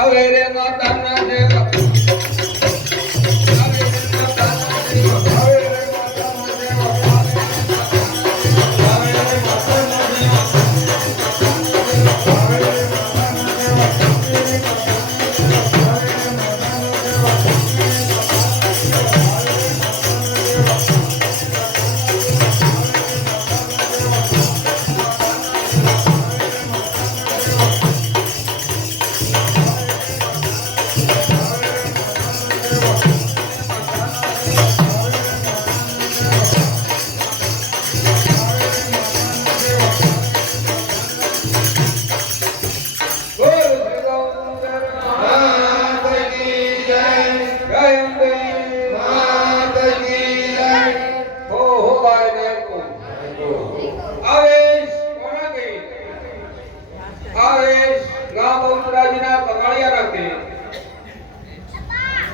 આવે રે માતાના દેવા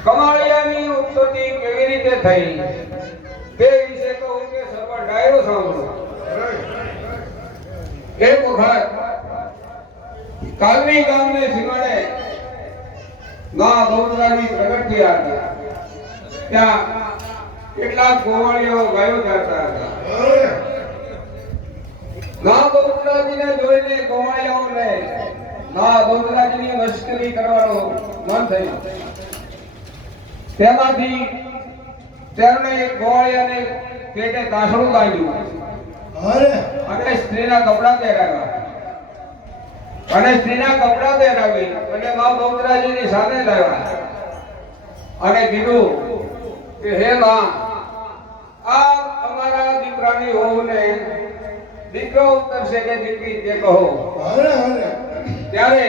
કમાળિયાની ઉત્પત્તિ કેવી રીતે થઈ તે વિશે તો હું કે સર્વ ડાયરો સાંભળો. એક વખત કાલની ગામને સીમાડે મા બહુચરાજી પ્રગટ થયા હતા. ત્યાં કેટલાક ગોવાળિયાઓ ગાયો ચારતા હતા. મા બહુચરાજીને જોઈને ગોવાળિયાઓને મા બહુચરાજીની મસ્કરી કરવાનું મન થયું. તેમાંથી તેમને એક ગોવાળિયાને પેટે કાસડું બાંધ્યું અને સ્ત્રીના કપડા પહેરાવ્યા અને મા બહુચરાજીની સામે લાવ્યા અને કીધું કે હે મા, આ અમારા દીકરાની વહુને દીકરો ઉતરશે કે દીકરી તે કહો. ત્યારે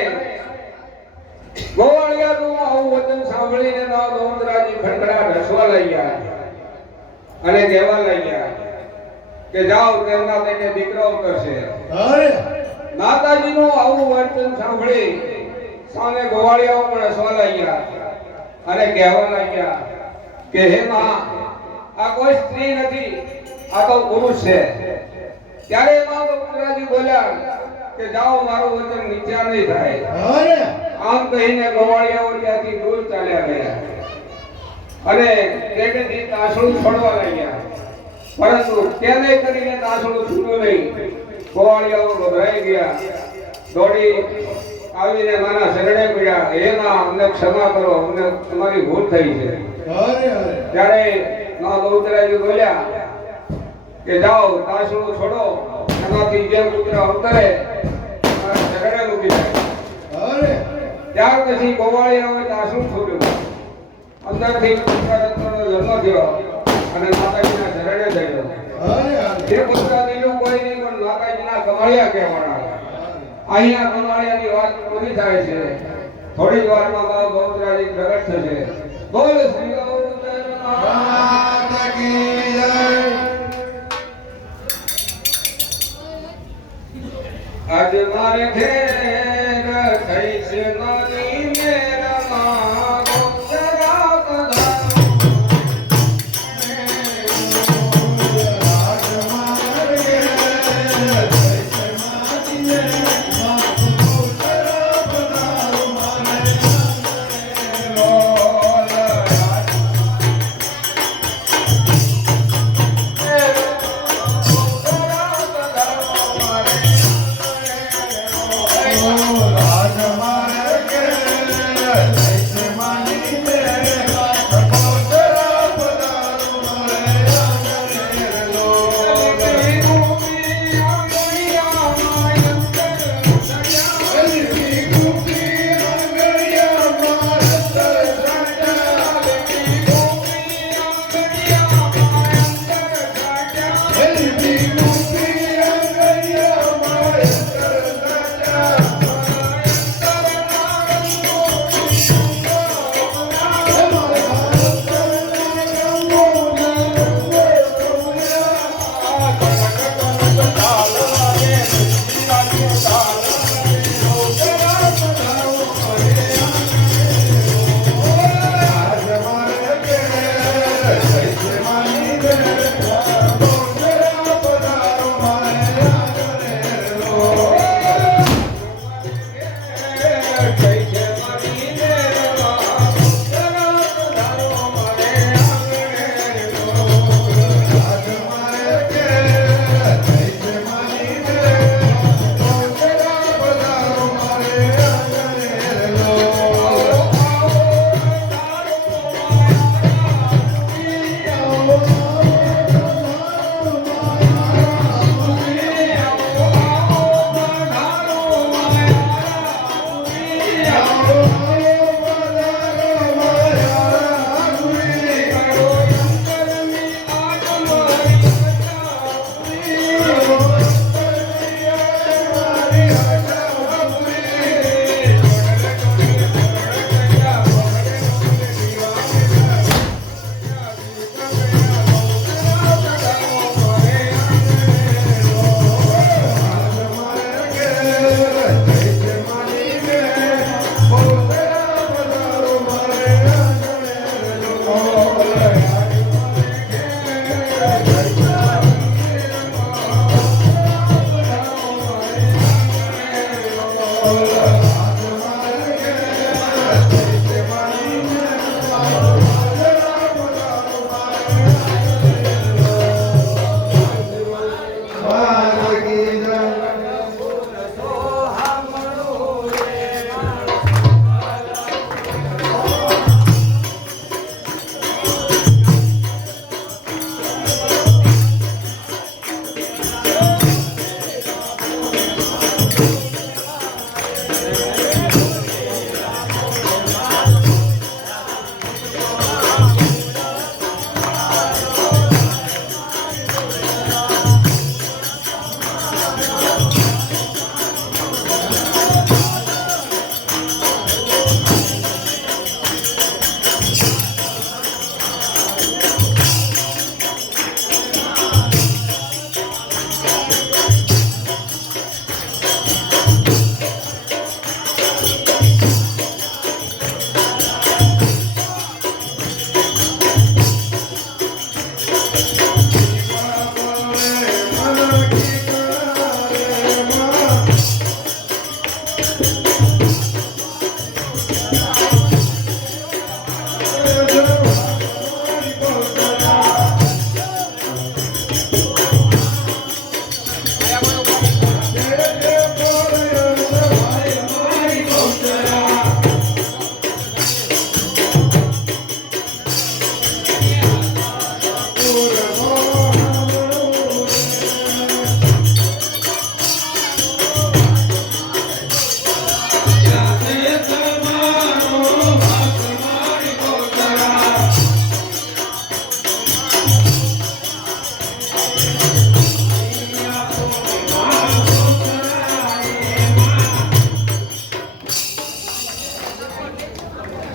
ગોવાળિયાનું આવું વચન સાંભળીને મા બહુચરાજી ખડખડાટ હસવા લાગ્યા અને કહેવા લાગ્યા કે જાઓ તેમના પેટે દીકરો ઉતરશે. માતાજીનું આવું વચન સાંભળી સામે ગોવાળિયાઓ પણ હસવા લાગ્યા અને કહેવા લાગ્યા કે હે માં, આ કોઈ સ્ત્રી નથી, આ તો પુરુષ છે. ત્યારે મા બહુચરાજી બોલ્યા કે જાઓ, મારું વચન મિથ્યા નહીં થાય. આમ કહીને ગોવાળિયાઓ ત્યાંથી દૂર ચાલ્યા ગયા અને પેટેથી તાસડું છોડવા લાગ્યા. પરંતુ તેને કરીને તાસડું છૂટ્યું નહીં. ગોવાળિયાઓ ગભરાઈ ગયા, દોડી આવીને માના શરણે પડ્યા. હે માં, અમને ક્ષમા કરો, અમને તમારી ભૂલ થઈ છે. ત્યારે મા બહુચરાજી બોલ્યા કે જાઓ, તાસડું છોડો, એમાંથી જે પુત્ર અવતરે મારા શરણે મૂકી જાય. ત્યાર પછી ગોવાળિયાઓએ તાસડું છોડ્યું. અંદરથી પુત્રરત્નનો જન્મ થયો અને માતાજીના શરણે થયો. જે પુત્ર બીજું કોઈ નહીં પણ માતાજીના કમાળિયા કહેવાના. અહીંયા કમાળિયાની વાત પૂરી થાય છે. થોડી જ વારમાં મા બહુચરાજી પ્રગટ થશે. બોલ શ્રી ગૌતમ માતા કી જય. આજ મારે ઘેર થઈ છે મારી મેરમાં ગોચરા પધારો. આજ મારે ઘેર થઈ છે મારી મેરમાં ગોચરા પધારો. મારે રાજ મારે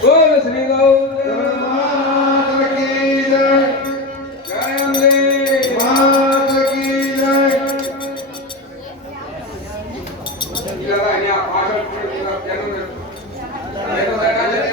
બોલ શ્રી ગૌર માતા કી જય. જય અંબે. માતા કી જય. પેલા અહીંયા પાછળ થોડી પેલું ને એનો દાદા છે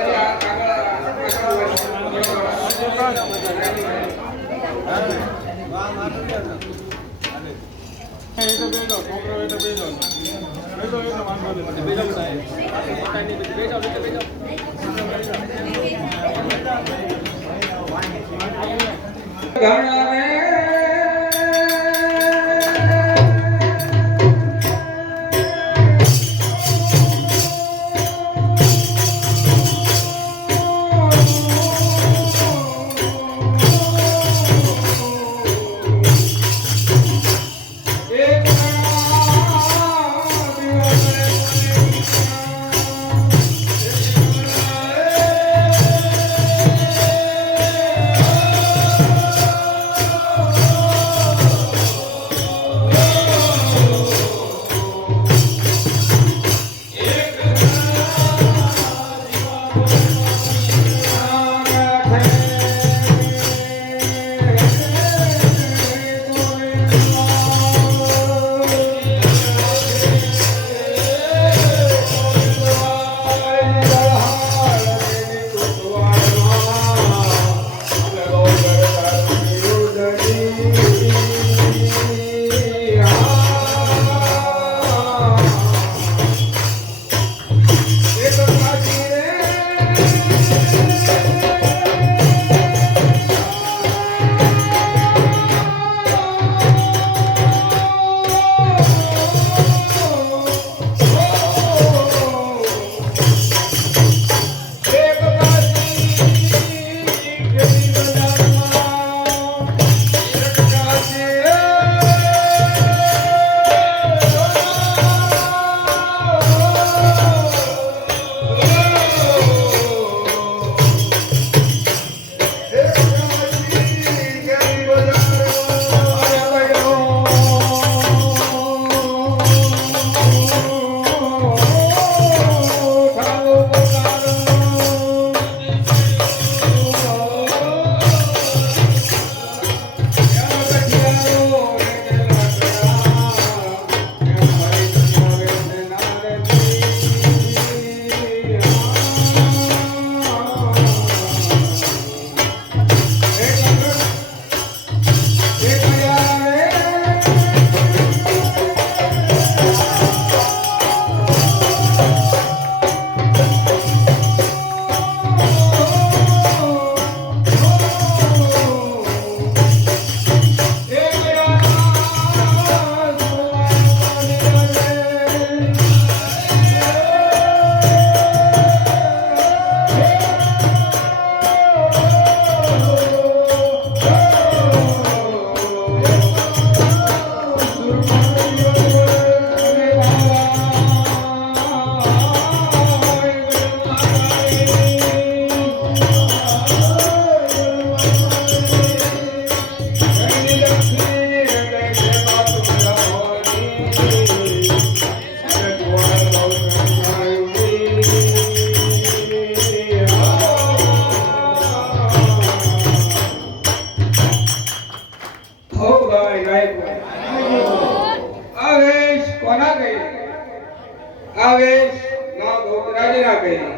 તે આ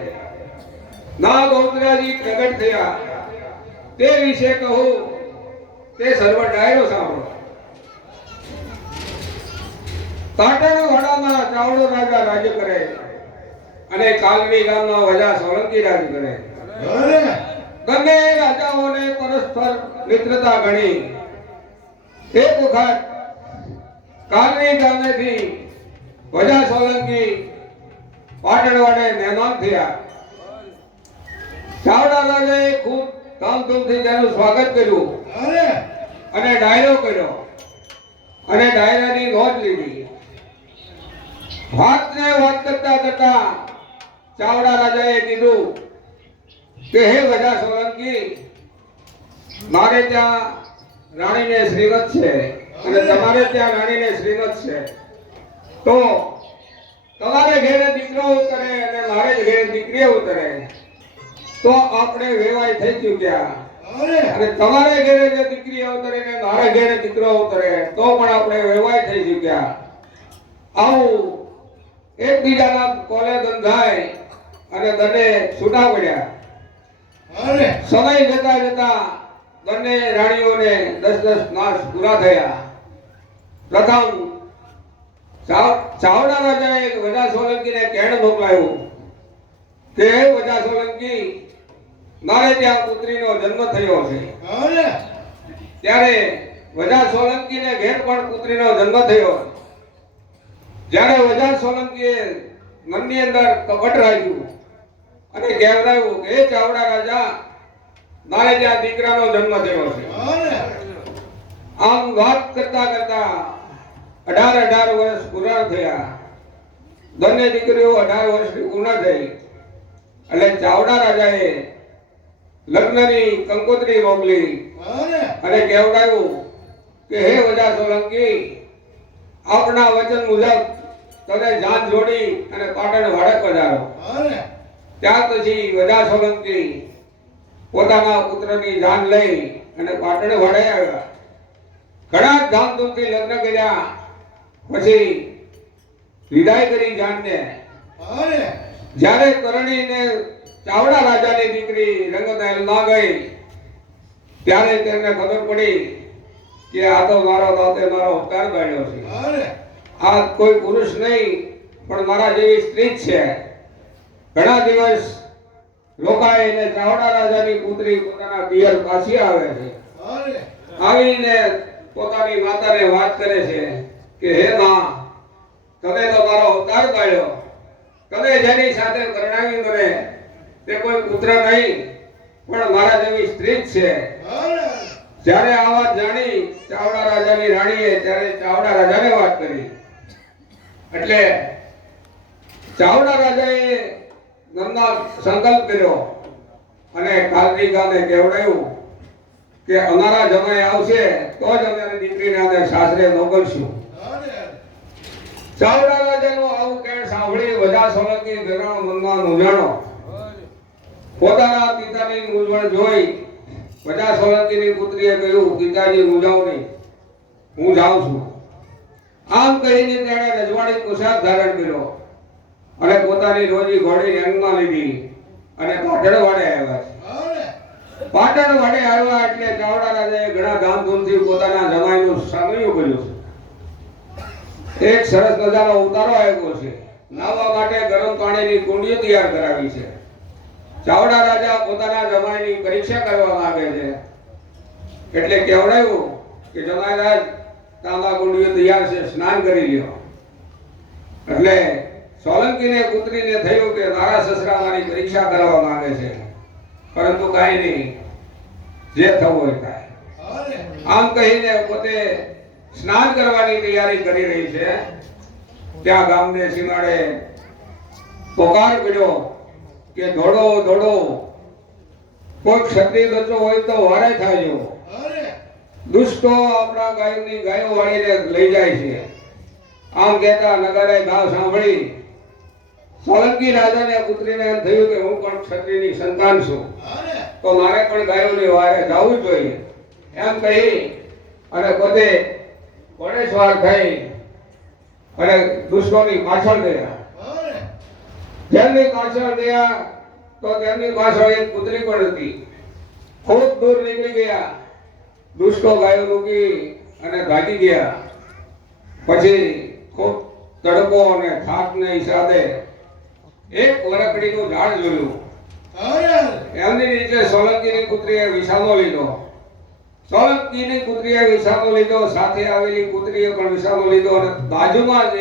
ના ગોત્રાજી પ્રગટ થયા તે વિશે કહું તે સર્વ ડાયરો સાંભળો. પાટણ વાડામાં ચાવડો રાજા રાજ્ય કરે અને કાલવી ગામના વજા સોલંકી રાજ્ય કરે. બંને રાજાઓને પરસ્પર મિત્રતા ગણી એક વખત કાલવી ગામેથી વજા સોલંકી પાટણ વાડે મહેમાન થયા. ચાવડા રાજાએ ખૂબ ધામધૂમથી તેનું સ્વાગત કર્યું અને ડાયરો કર્યો અને ડાયરાની નોંધ લીધી. વાત કરતા કરતા ચાવડા રાજાએ કીધું કે હે વજા સોલંકી, મારે ત્યાં રાણીને શ્રીમત છે અને તમારે ત્યાં રાણીને શ્રીમત છે, તો તમારે ઘેરે દીકરો ઉતરે અને મારે જ ઘેરે દીકરી ઉતરે તો આપણે વેવાય થઈ ચૂક્યા. અને તમારે ઘેરે જે દીકરી ઉતરે ને મારે ઘેરે દીકરો ઉતરે તો પણ આપણે વેવાય થઈ ચૂક્યા. આવું એકબીજાના કોલે બંધાય અને બંને છૂટા પડ્યા. સમય જતા જતા બંને રાણીઓને 10-10 માસ પૂરા થયા. પ્રથમ ચાવડા રાજાએ વજા સોલંકીને કહેણ મોકલાયું કે હે વજા સોલંકી, મારે ત્યાં પુત્રીનો જન્મ થયો છે. ત્યારે વજા સોલંકીને ઘેર પણ પુત્રીનો જન્મ થયો. જ્યારે વજા સોલંકીએ મનની અંદર કપટ રાખ્યું અને કહેવડાવ્યું કે હે ચાવડા રાજા, મારે ત્યાં દીકરાનો જન્મ થયો છે. આમ વાત કરતા કરતા 18 વર્ષ પૂરા થયા. બંને દીકરીઓ 18 વર્ષની પૂર્ણ થઈ એટલે ચાવડા રાજાએ લગ્નની કંકોત્રી મોકલી અને કહેવડાવ્યું કે હે વજા સોલંકી, આપના વચન મુજબ તને જાન જોડી અને પાટણ વાડે પધારો. ત્યાર પછી વજા સોલંકી પોતાના પુત્રની જાન લઈ અને પાટણ વાડે આવ્યા. ઘણા ધામધૂમથી લગ્ન કર્યા પછી વિદાય કરી જાનને. જ્યારે કરણીને ચાવડા રાજાની દીકરી રંગમહેલ ના ગઈ ત્યારે તેમને ખબર પડી કે આ તો મારો દાતે મારો અવતાર કાઢ્યો છે. આ કોઈ પુરુષ નહીં પણ મારા જેવી સ્ત્રી જ છે. ઘણા દિવસ રોકાઈને ચાવડા રાજાની પુત્રી પોતાના પિયર પાછી આવે છે. આવીને પોતાની માતાને વાત કરે છે કે હે માં, તમે તો મારો અવતાર કાઢ્યો. તમે જેની સાથે પરણાવી મને તે કોઈ પુત્ર નહીં પણ મારા જેવી સ્ત્રી જ છે. જ્યારે આ વાત જાણી ચાવડા રાજાની રાણીએ ત્યારે ચાવડા રાજાને વાત કરી. એટલે ચાવડા રાજાએ ગમના સંકલ્પ કર્યો અને કાર્તિકાને કહેવડાવ્યું કે અમારા જમાઈ આવશે તો જ અમારી દીકરીને અમે સાસરે મોકલશું. ચાવડા રાજાનું આવું કહેણ સાંભળી વજા સોલંકી ઘરના મનમાં મૂંઝાણો. પોતાના પિતાની મૂંઝવણ જોઈ વજા સોલંકીની પુત્રીએ કહ્યું, પિતાજી મૂંઝાવ નહીં, હું જાઉં છું. આમ કહીને તેણે રજવાડી પોશાક ધારણ કર્યો અને પોતાની રોજી ઘોડી રંગમાં લીધી અને પાટણ વાડે આવ્યા છે. પાટણ વાડે આવ્યા એટલે ચાવડા રાજાએ ઘણા ધામધૂમથી પોતાના જમાઈનું સામૈયું કર્યું છે. એક સરસ મજાનો ઉતારો આવ્યો છે. નાહવા માટે ગરમ પાણીની કુંડીઓ તૈયાર કરાવી છે. ચાવડા રાજા પોતાના જમાઈની પરીક્ષા કરવા માંગે છે એટલે કહેવડાવ્યું કે જમાઈરાજ, તાંબા કુંડીઓ તૈયાર છે, સ્નાન કરી લ્યો. એટલે સોલંકીને પુત્રીને થયું કે મારા સસરા મારી પરીક્ષા કરવા માંગે છે, પરંતુ કાંઈ નહીં, જે થવું હોય થાય. આમ કહીને પોતે સ્નાન કરવાની તૈયારી કરી રહી છે. ત્યાં ગામને સીમાડે પોકાર કર્યો કે દોડો દોડો, કોઈ ક્ષત્રિય બચ્ચો હોય તો વારે થાજો. દુષ્ટો આપણા ગાયોની ગાયો વાળીને લઈ જાય છે. આમ કહેતા નગરે ગાવ સાંભળી સોલંકી રાજાને પુત્રીને એમ થયું કે હું પણ ક્ષત્રિયની સંતાન છું, તો મારે પણ ગાયોની વારે જવું જોઈએ. એમ કહી અને પોતે ઘોડેસવાર થઈ અને દુષ્ટોની પાછળ ગયા. જેમની પાછળ ગયા તો તેમની પાછળ એક પુત્રી પણ હતી. ખૂબ દૂર નીકળી ગયા. દુષ્ટો ગાયો મૂકી અને ભાગી ગયા. પછી ખૂબ તડકો અને થાકને હિસાબે એક વરકડીનું ઝાડ જોયું. એમની નીચે સોલંકીની પુત્રીએ વિસામો લીધો. સોલંકીની પુત્રીએ વિસામો લીધો, સાથે આવેલી પુત્રીએ પણ વિસામો લીધો અને બાજુમાં જ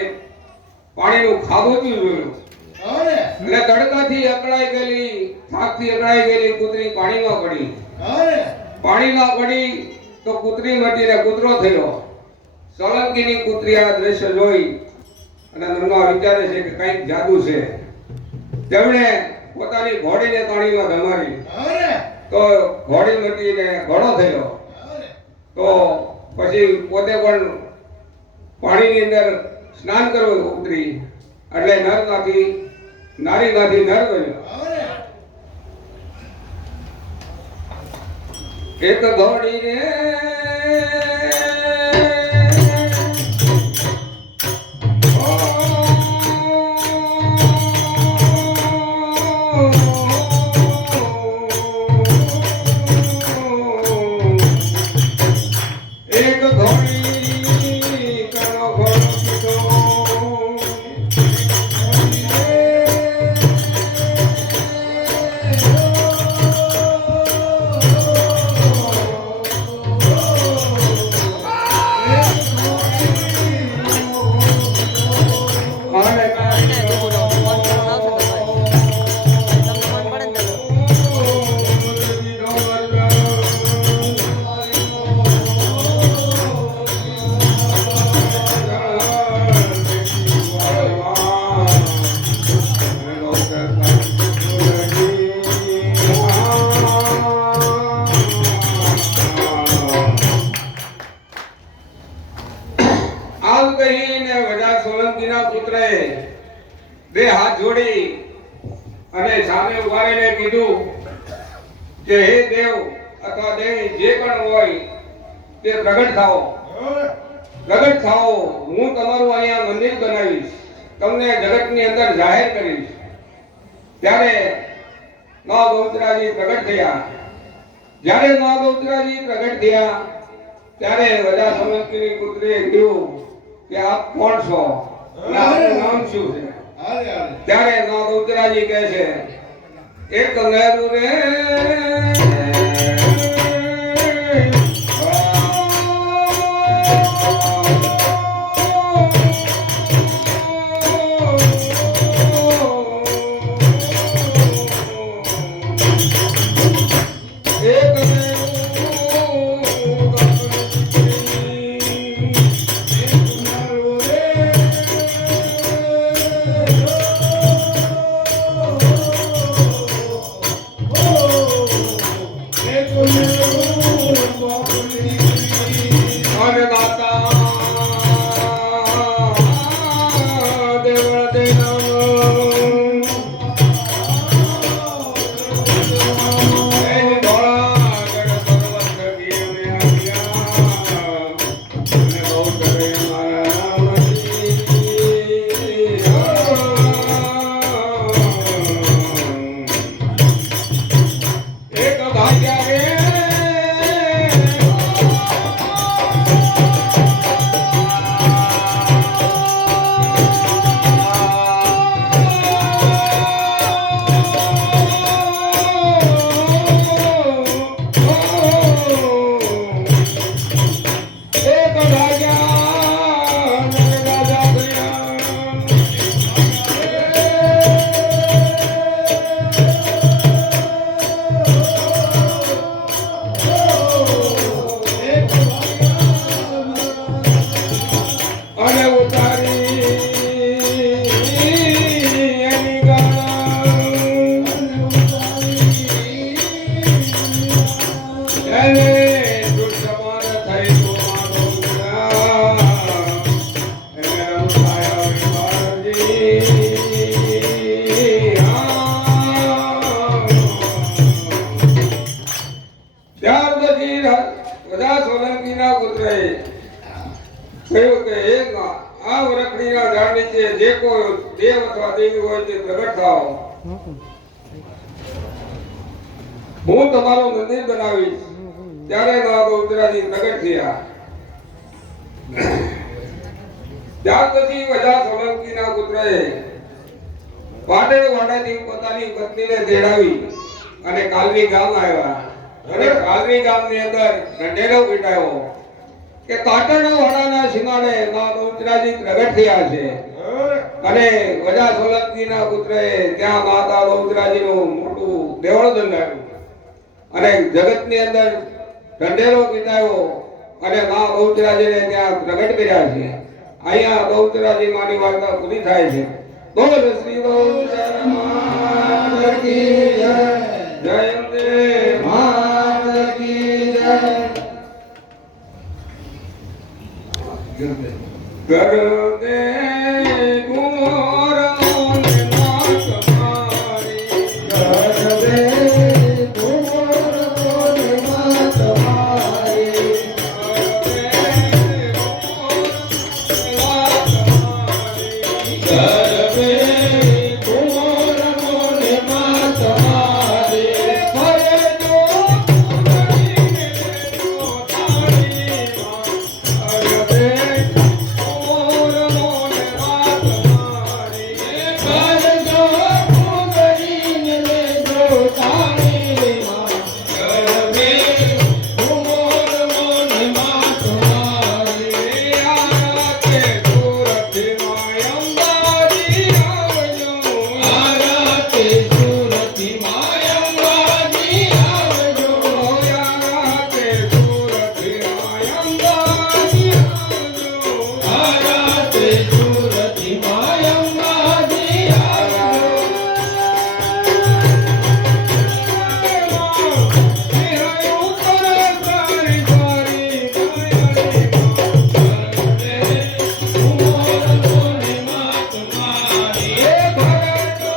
પાણીનું ખાબોચિયું જોયું. એટલે તડકાથી અકળાઈ ગયેલી, થાકથી અકળાઈ ગયેલી પુત્રી પાણીમાં પડી. પાણીમાં પડી તો પુત્રી મટીને પુત્રો થયો. સોલંકીની પુત્રી આ દ્રશ્ય જોઈ અને મનમાં વિચારે છે કે કંઈક જાદુ છે. તેમણે પોતાની ઘોડીને પાણીમાં ધમારી તો ઘોડી મટીને ઘોડો થયો. તો પછી પોતે પણ પાણીની અંદર સ્નાન કરવું ઉતરી એટલે નર નાથી નારી નાથી નર બન્યો. એક ઘોડી રે એક ઘોડી કણો ઘોડો કીધો આમ કહીને વજા સોલંકીના પુત્રએ બે હાથ જોડી અને સામે ઉભા રહીને કીધું કે હે દેવ અથવા દેવી જે પણ હોય તે પ્રગટ થાઓ. પ્રગટ થાઓ. હું તમારું અહીંયા મંદિર બનાવીશ, તમને જગતની અંદર જાહેર કરીશ. ત્યારે નવ ગૌત્રાજી પ્રગટ થયા. જ્યારે નવ ગૌત્રાજી પ્રગટ થયા ત્યારે વજા સોલંકીની પુત્રીએ કીધું કે આપ કોણ છો અને આપનું નામ શું છે? ત્યારે નવ ગૌત્રાજી કહે છે એક નહેરુ રે વજા સોલંકીના પુત્રએ કહ્યું કે એક આ વરખડીના ઝાડ નીચે જે કોઈ દેવ અથવા દેવી હોય તે પ્રગટ થાઓ. હું તમારું મંદિર બનાવીશ. ત્યારે નવા ગૌત્રાજી પ્રગટ થયા. ત્યાર પછી વજા સોલંકીના પુત્રએ વાટેથી પોતાની પત્નીને તેડાવી અને કાલવી ગામ આવ્યા. અને કાલવી ગામની અંદર ઢંઢેરો પીટાયો કે કાટણના વાડાના સીમાડે માં ગૌત્રાજી પ્રગટ થયા છે. અને વજા સોલંકીના પુત્રએ ત્યાં માતા ગૌત્રાજીનું મોટું દેવળ બંધાવ્યું અને જગતની અંદર ઢંઢેરો પીટાયો અને માં ગૌત્રાજીને ત્યાં પ્રગટ કર્યા છે. અહીંયા ગૌત્રાજી માની વાર્તા પૂરી થાય છે. બોલ શ્રી ગૌચર માત કી જય. જય અંબે માત કી જય. કરતે ગુમોરનો ને માત મારી કરતે ગુમોરનો ને માત મારી કરતે ગુમોરનો ને માત મારી હરે જો કરીને જો તારી કરતે ગુમોરનો ને માત મારી કરજો ગુમરીને લેજો તારી માં કરતે ગુમોરનો ને માત મારી આરાતે સુરતમાં અંબાજી આવજો આરાતે સુરતીમાં અંબાજી આવજો આરાતે સુરતમાં અંબાજી આવજો આરાતે સુરતીમાં અંબાજી આવજો ગુમોરનો ને માત મારી ભરતો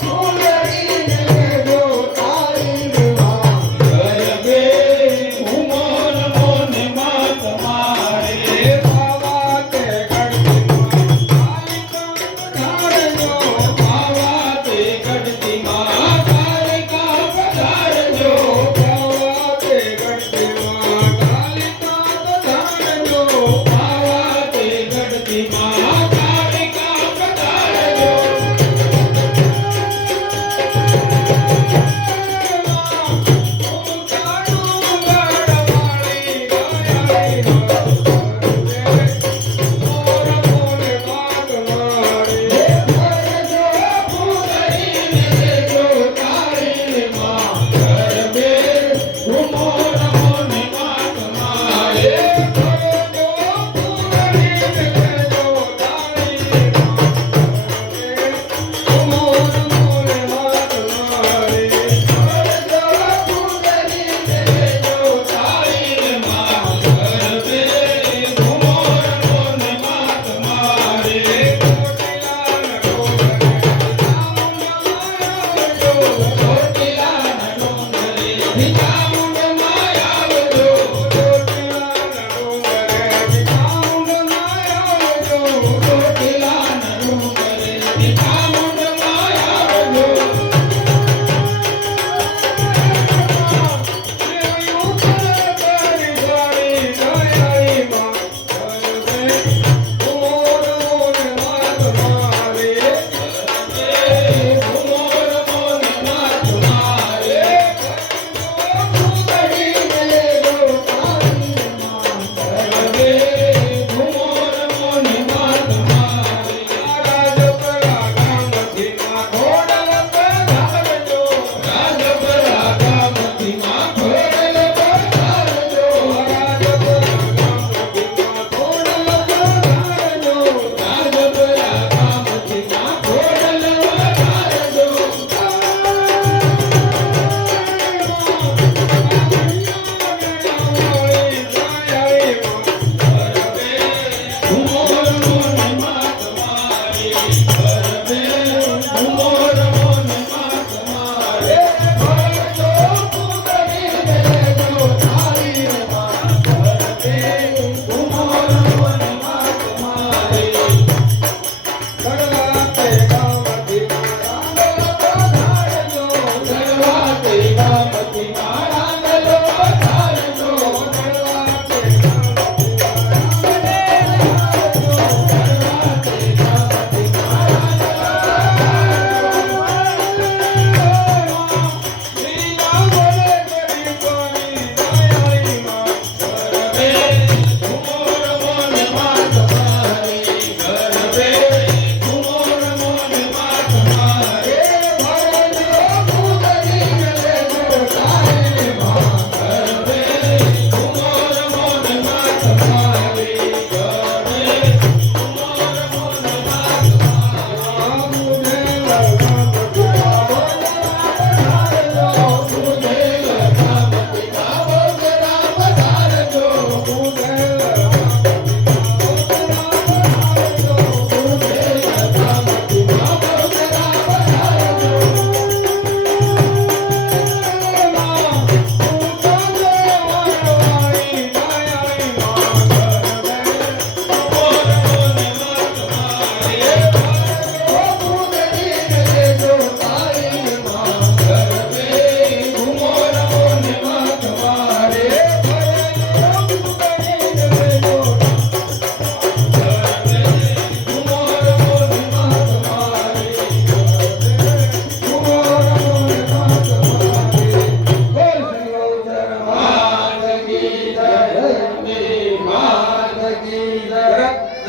ગુમરીને લેજો તારી માં કરબે ગુમોરનો ને માત મારી ધારજો આવાતે ગઢતીમાં કાલિકા પધારજો આવાતે ગઢતીમાં કાલિકા પધારજો ભરજો ગુમરીને લેજો તારી માં કરબે ગુમોરનો ને માત મારી ભરજો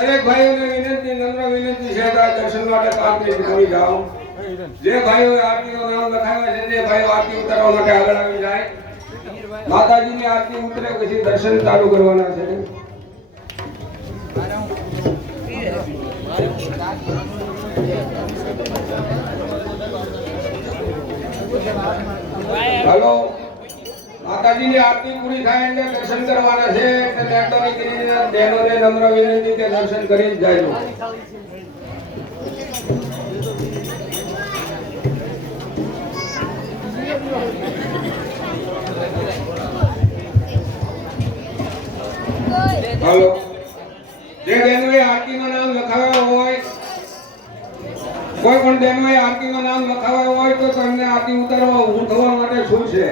દરેક ભાઈઓને વિનંતી, નમ્ર વિનંતી છે કે આ દર્શન માટે કામગીરી કરી જાઓ. જે ભાઈઓએ આરતીનું નામ લખાવ્યા છે તે ભાઈઓ આરતી ઉતારવા માટે આગળ આવી જાય. માતાજીની આરતી ઉતરે પછી દર્શન ચાલુ કરવાના છે. હાલો, માતાજીની આરતી પૂરી થાય એટલે દર્શન કરવાના છે. એટલે મહેરબાની કરીને બહેનોને નમ્ર વિનંતી કે દર્શન કરી જ જાજો. હાલો, જે બહેનોએ આરતીમાં નામ લખાવ્યા હોય, કોઈ પણ બહેનોએ આરતીમાં નામ લખાવ્યા હોય તો તમને આરતી ઉતારવા ઊભું થવા માટે શું છે?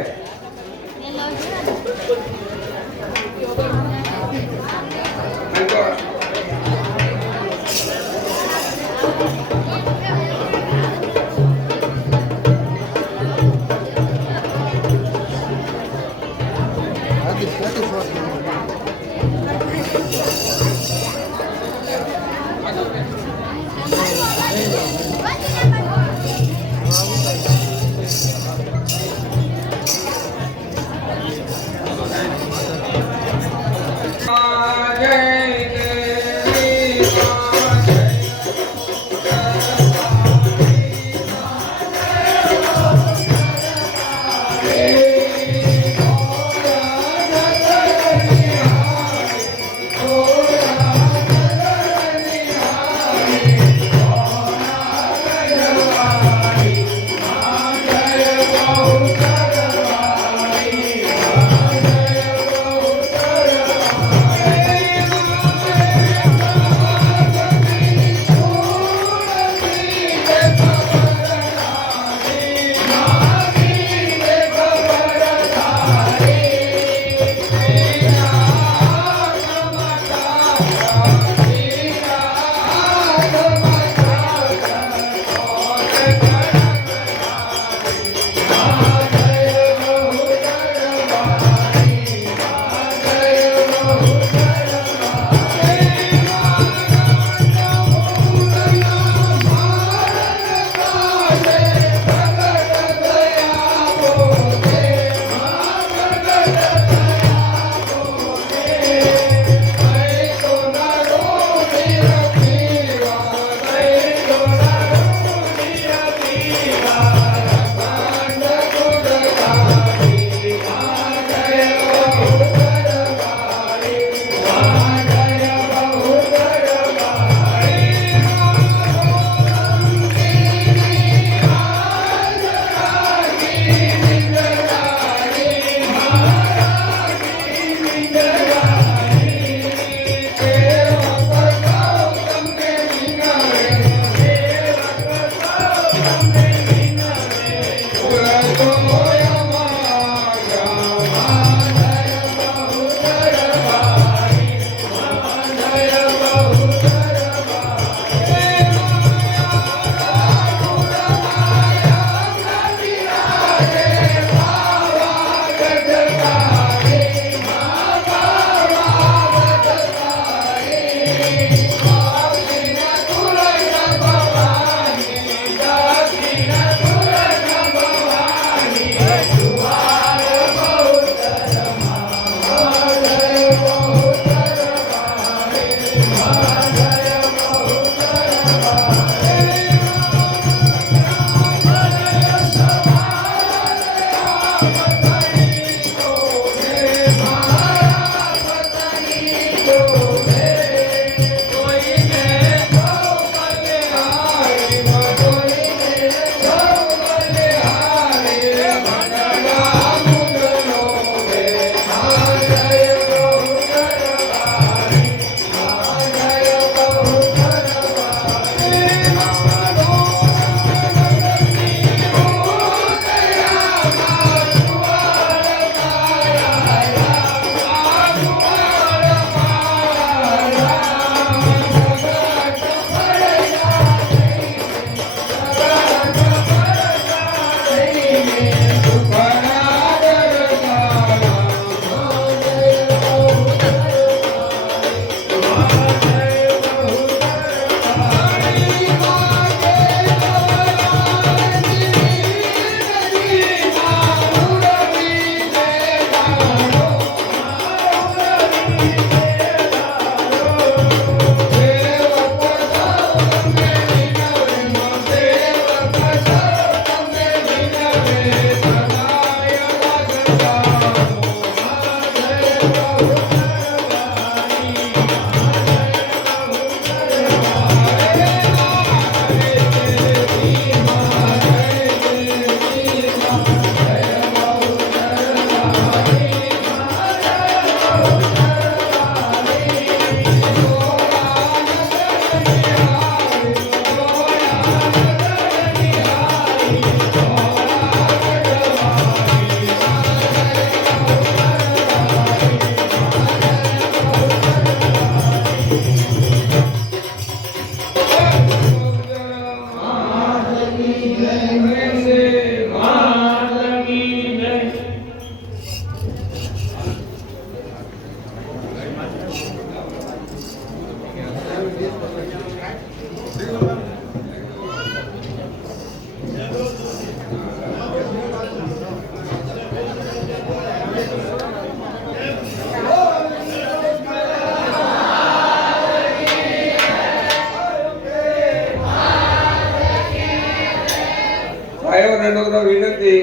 તો વિનંતી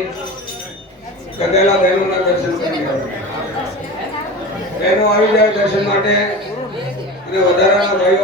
કે પહેલા બહેનોના દર્શન કરી આવે. બહેનો આવી જાય દર્શન માટે અને વધારાના ભાઈઓ